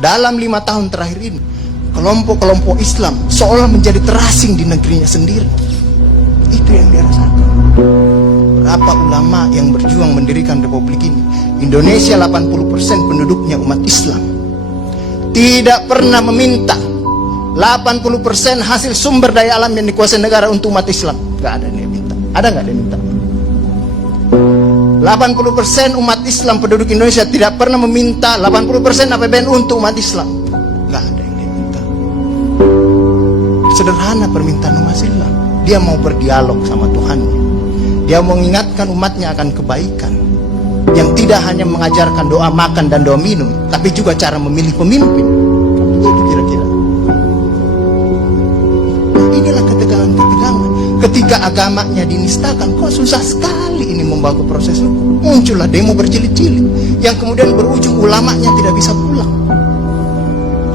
dalam 5 tahun terakhir ini, kelompok-kelompok Islam seolah menjadi terasing di negerinya sendiri. Itu yang dia rasakan. Berapa ulama yang berjuang mendirikan republik ini? Indonesia 80% penduduknya umat Islam. Tidak pernah meminta 80% hasil sumber daya alam yang dikuasai negara untuk umat Islam. Gak ada yang minta. Ada gak yang minta? 80% umat Islam penduduk Indonesia tidak pernah meminta 80% APBN untuk umat Islam. Gak ada yang diminta. Sederhana permintaan umat Islam. Dia mau berdialog sama Tuhannya. Dia mengingatkan umatnya akan kebaikan, yang tidak hanya mengajarkan doa makan dan doa minum, tapi juga cara memilih pemimpin. Itu kira-kira. Inilah ketegangan-ketegangan. Ketika agamanya dinistakan, kok susah sekali ini membawa ke proses hukum. Muncullah demo berjilid-jilid, yang kemudian berujung ulamanya tidak bisa pulang.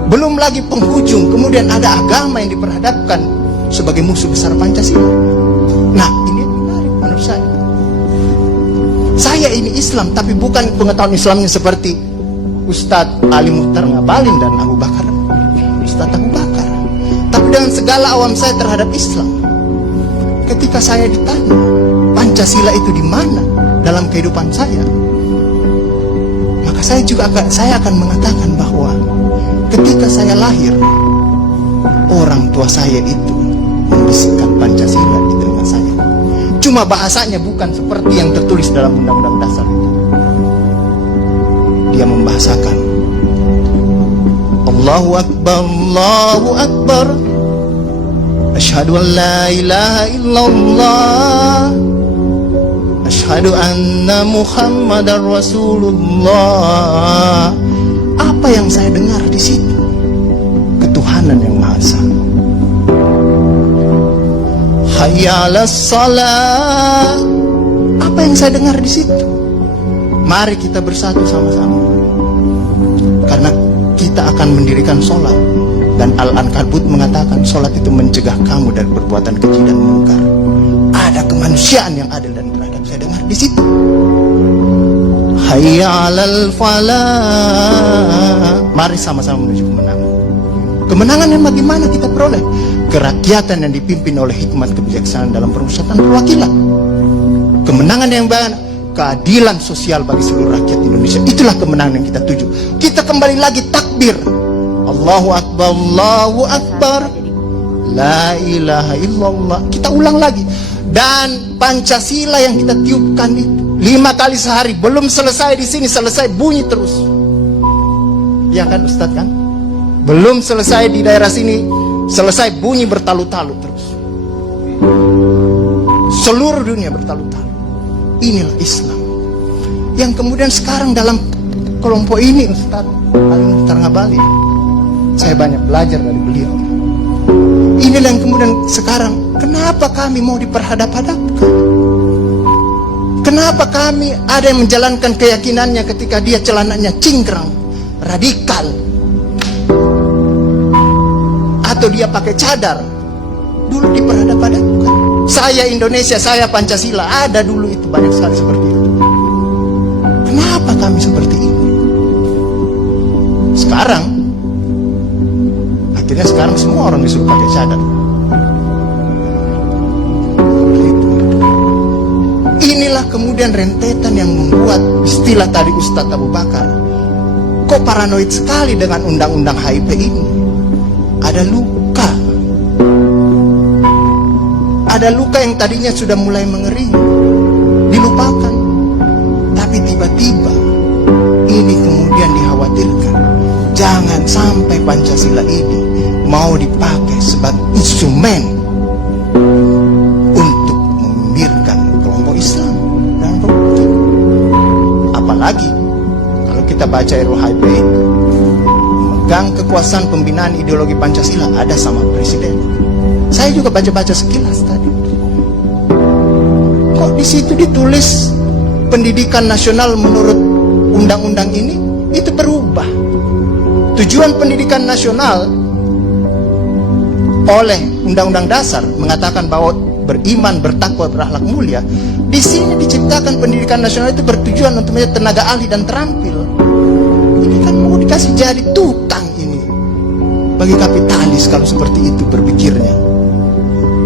Belum lagi penghujung, kemudian ada agama yang diperhadapkan sebagai musuh besar Pancasila. Nah, ini yang menarik menurut saya. Saya ini Islam, tapi bukan pengetahuan Islamnya seperti Ustadz Ali Muhtar Ngabalin dan Abu Bakar, Ustadz Abu Bakar, tapi dengan segala awam saya terhadap Islam. Ketika saya ditanya Pancasila itu di mana dalam kehidupan saya, maka saya akan mengatakan bahwa ketika saya lahir, orang tua saya itu membisikkan Pancasila di telinga saya. Cuma bahasanya bukan seperti yang tertulis dalam Undang-Undang Dasar itu. Dia membahasakan Allahu Akbar, Allahu Akbar, Asyhadu an la ilaha illallah, Asyhadu anna Muhammadar Rasulullah. Apa yang saya dengar di situ? Ketuhanan yang Maha Esa. Hayya 'alas shalah. Apa yang saya dengar di situ? Mari kita bersatu sama-sama, karena kita akan mendirikan sholat. Dan Al-Ankabut mengatakan sholat itu mencegah kamu dari perbuatan keji dan mungkar. Ada kemanusiaan yang adil dan beradab. Saya dengar di situ. Hayya 'alal falah. Mari sama-sama menuju kemenangan. Kemenangan yang bagaimana kita peroleh? Kerakyatan yang dipimpin oleh hikmat kebijaksanaan dalam permusyawaratan perwakilan. Kemenangan yang bagaimana? Keadilan sosial bagi seluruh rakyat Indonesia. Itulah kemenangan yang kita tuju. Kita kembali lagi takbir, Allahu Akbar, Allahu Akbar, la ilaha illallah. Kita ulang lagi. Dan Pancasila yang kita tiupkan itu 5 kali sehari, belum selesai di sini, selesai bunyi terus. Ya kan Ustadz kan? Belum selesai di daerah sini, selesai bunyi bertalu-talu terus. Seluruh dunia bertalu-talu. Inilah Islam. Yang kemudian sekarang dalam kelompok ini Ustadz Ali Muhtar Ngabalin, saya banyak belajar dari beliau. Inilah yang kemudian sekarang, kenapa kami mau diperhadap-hadapkan? Kenapa kami ada yang menjalankan keyakinannya ketika dia celananya cingkrang, radikal, atau dia pakai cadar, dulu diperhadap-hadapkan. Saya Indonesia, saya Pancasila, ada dulu itu banyak sekali seperti itu. Kenapa kami seperti ini? Akhirnya sekarang semua orang disuruh pakai cadar. Inilah kemudian rentetan yang membuat istilah tadi Ustadz Abu Bakar, kok paranoid sekali dengan undang-undang HIP ini. Ada luka. Ada luka yang tadinya sudah mulai mengering, dilupakan. Tapi tiba-tiba ini kemudian dikhawatirkan, jangan sampai Pancasila ini mau dipakai sebagai instrumen untuk membibirkan kelompok Islam dan kelompok ini. Apalagi kalau kita baca RUU-HIP itu, memegang kekuasaan pembinaan ideologi Pancasila ada sama presiden. Saya juga baca-baca sekilas tadi. Kok di situ ditulis pendidikan nasional menurut undang-undang ini itu berubah. Tujuan pendidikan nasional oleh Undang-Undang Dasar mengatakan bahwa beriman, bertakwa, berakhlak mulia. Di sini diciptakan pendidikan nasional itu bertujuan untuk menjadi tenaga ahli dan terampil. Ini kan mau dikasih jadi tukang bagi kapitalis kalau seperti itu berpikirnya.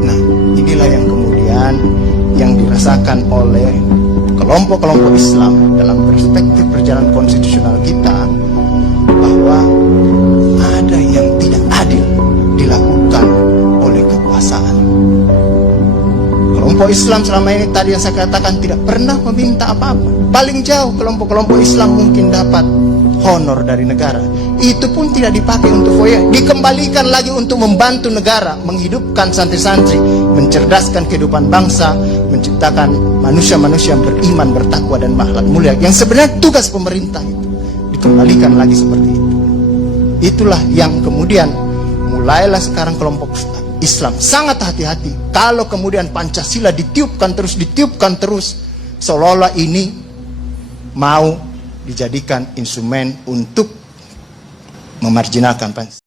Nah, inilah yang kemudian yang dirasakan oleh kelompok-kelompok Islam dalam perspektif perjalanan konstitusional kita, bahwa ada yang tidak adil dilakukan oleh kekuasaan. Kelompok Islam selama ini tadi yang saya katakan tidak pernah meminta apa-apa. Paling jauh kelompok-kelompok Islam mungkin dapat honor dari negara, itu pun tidak dipakai untuk foya, dikembalikan lagi untuk membantu negara menghidupkan santri-santri, mencerdaskan kehidupan bangsa, menciptakan manusia-manusia yang beriman, bertakwa dan akhlak mulia, yang sebenarnya tugas pemerintah itu dikembalikan lagi seperti itu. Itulah yang kemudian mulailah sekarang kelompok Islam sangat hati-hati kalau kemudian Pancasila ditiupkan terus, seolah-olah ini mau dijadikan instrumen untuk memarjinalkan Pancasila.